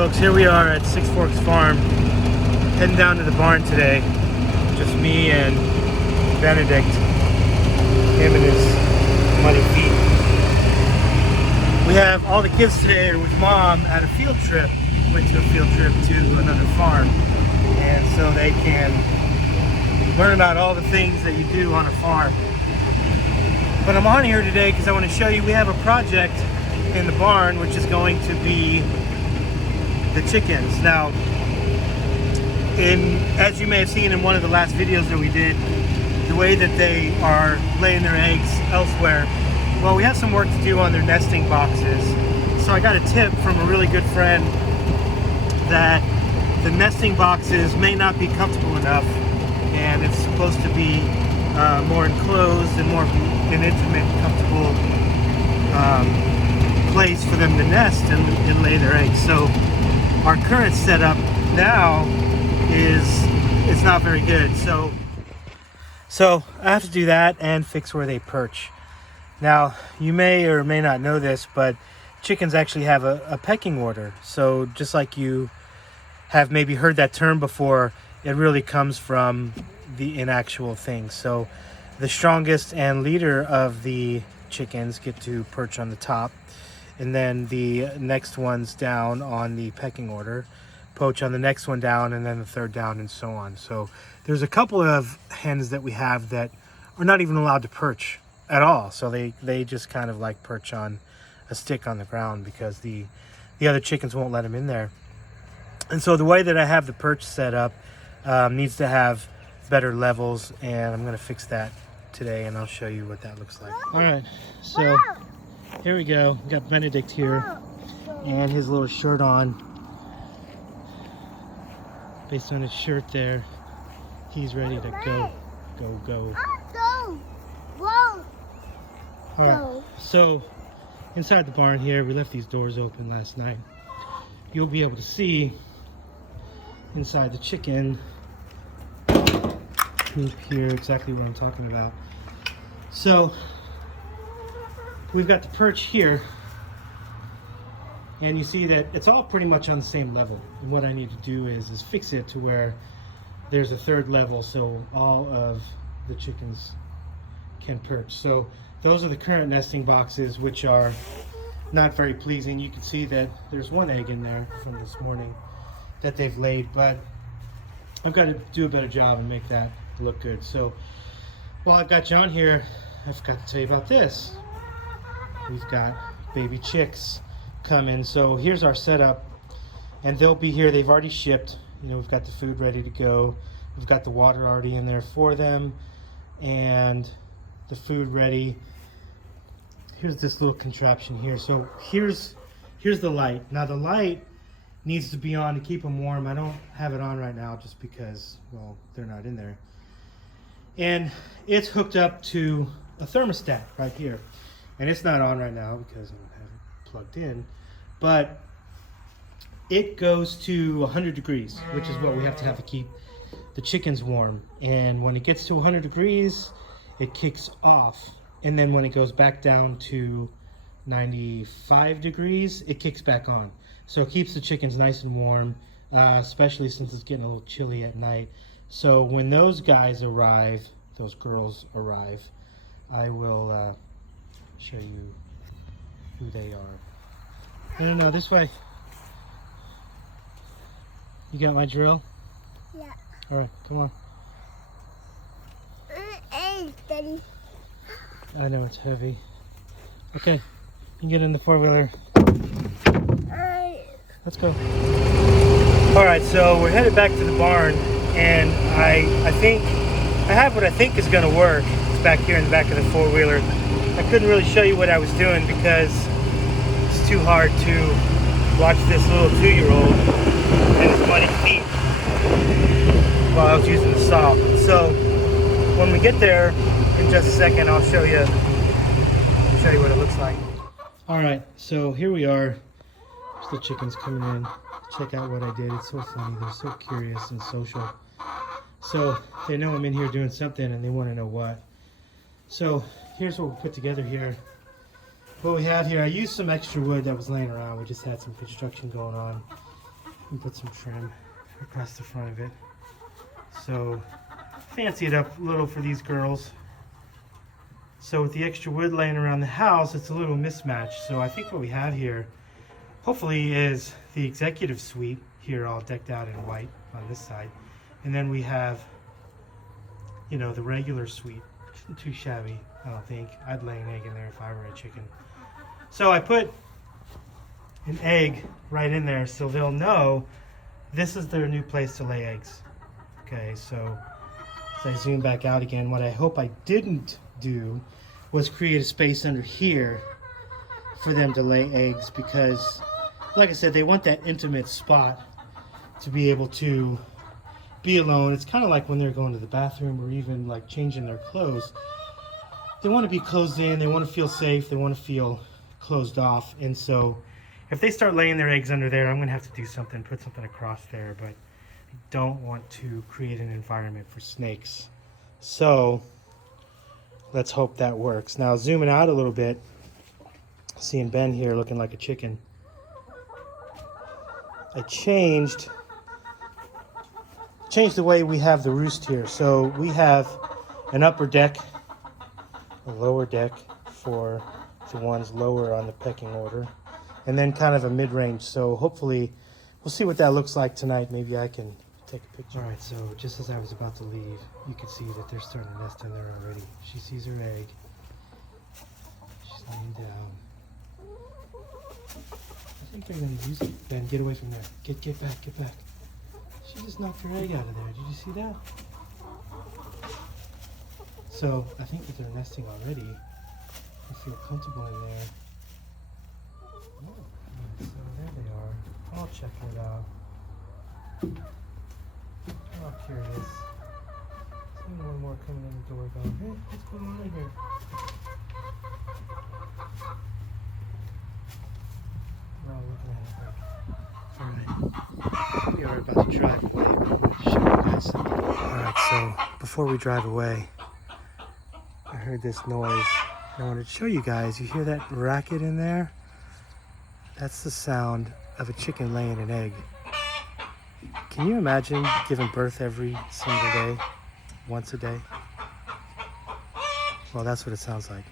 Folks, here we are at Six Forks Farm, heading down to the barn today. Just me and Benedict, him and his muddy feet. We have all the kids today with mom at a field trip. Went to a field trip to another farm, and so they can learn about all the things that you do on a farm. But I'm on here today because I want to show you we have a project in the barn which is going to be the chickens. Now, as you may have seen in one of the last videos that we did, the way that they are laying their eggs elsewhere, well, we have some work to do on their nesting boxes. So I got a tip from a really good friend that the nesting boxes may not be comfortable enough, and it's supposed to be more enclosed and more an intimate, comfortable place for them to nest and lay their eggs. So our current setup now is not very good. So I have to do that and fix where they perch. Now, you may or may not know this, but chickens actually have a pecking order. So just like you have maybe heard that term before, it really comes from the actual thing. So the strongest and leader of the chickens get to perch on the top, and then the next ones down on the pecking order poach on the next one down, and then the third down, and so on. So there's a couple of hens that we have that are not even allowed to perch at all. So they just kind of like perch on a stick on the ground because the other chickens won't let them in there. And so the way that I have the perch set up needs to have better levels, and I'm going to fix that today, and I'll show you what that looks like. All right, so here we go. We got Benedict here and his little shirt on. Based on his shirt there, he's ready to go. Whoa. All right, so inside the barn here, we left these doors open last night. You'll be able to see inside the chicken coop here exactly what I'm talking about. So we've got the perch here, and you see that it's all pretty much on the same level. And what I need to do is fix it to where there's a third level so all of the chickens can perch. So those are the current nesting boxes, which are not very pleasing. You can see that there's one egg in there from this morning that they've laid, but I've got to do a better job and make that look good. So while I've got John here, I forgot to tell you about this. We've got baby chicks coming. So here's our setup, and they'll be here. They've already shipped. You know, we've got the food ready to go. We've got the water already in there for them, and the food ready. Here's this little contraption here. So here's the light. Now the light needs to be on to keep them warm. I don't have it on right now just because, well, they're not in there. And it's hooked up to a thermostat right here. And it's not on right now because I don't have it plugged in. But it goes to 100 degrees, which is what we have to have to keep the chickens warm. And when it gets to 100 degrees, it kicks off. And then when it goes back down to 95 degrees, it kicks back on. So it keeps the chickens nice and warm, especially since it's getting a little chilly at night. So when those guys arrive, those girls arrive, I will show you who they are. No, this way. You got my drill? Yeah. All right, come on. Hey, Daddy. I know it's heavy. Okay, you can get in the four-wheeler. Let's go. All right, so we're headed back to the barn, and I think I have what I think is going to work. It's back here in the back of the four-wheeler. I couldn't really show you what I was doing because it's too hard to watch this little 2-year-old and his muddy feet while I was using the saw. So when we get there in just a second, I'll show you what it looks like. All right, so here we are. The chickens coming in. Check out what I did. It's so funny. They're so curious and social. So they know I'm in here doing something and they want to know what. So here's what we put together here. What we have here, I used some extra wood that was laying around. We just had some construction going on. and put some trim across the front of it. So fancy it up a little for these girls. So with the extra wood laying around the house, it's a little mismatched. So I think what we have here, hopefully, is the executive suite here all decked out in white on this side. And then we have, you know, the regular suite. Which isn't too shabby, I don't think. I'd lay an egg in there if I were a chicken. So I put an egg right in there so they'll know this is their new place to lay eggs. Okay, so as I zoom back out again, what I hope I didn't do was create a space under here for them to lay eggs, because like I said, they want that intimate spot to be able to be alone. It's kind of like when they're going to the bathroom or even like changing their clothes. They want to be closed in, they want to feel safe, they want to feel closed off. And so if they start laying their eggs under there, I'm going to have to do something, put something across there, but I don't want to create an environment for snakes. So let's hope that works. Now zooming out a little bit, seeing Ben here looking like a chicken. I changed the way we have the roost here. So we have an upper deck, a lower deck for the ones lower on the pecking order, and then kind of a mid-range. So hopefully we'll see what that looks like tonight. Maybe I can take a picture. All right, so just as I was about to leave, you can see that they're starting to nest in there already. She sees her egg. She's laying down. I think they're going to use it. Ben, get away from there. Get back, get back. She just knocked her egg out of there. Did you see that? So I think that they're nesting already. I feel comfortable in there. Oh, so there they are. I'll check it out. Oh, curious. Seeing one more coming in the door going, hey, what's going on in here? We're all looking at it like, alright. We are about to drive away, but I wanted to show you guys something. Alright, so before we drive away, I heard this noise. I wanted to show you guys. You hear that racket in there? That's the sound of a chicken laying an egg. Can you imagine giving birth every single day, once a day? Well, that's what it sounds like.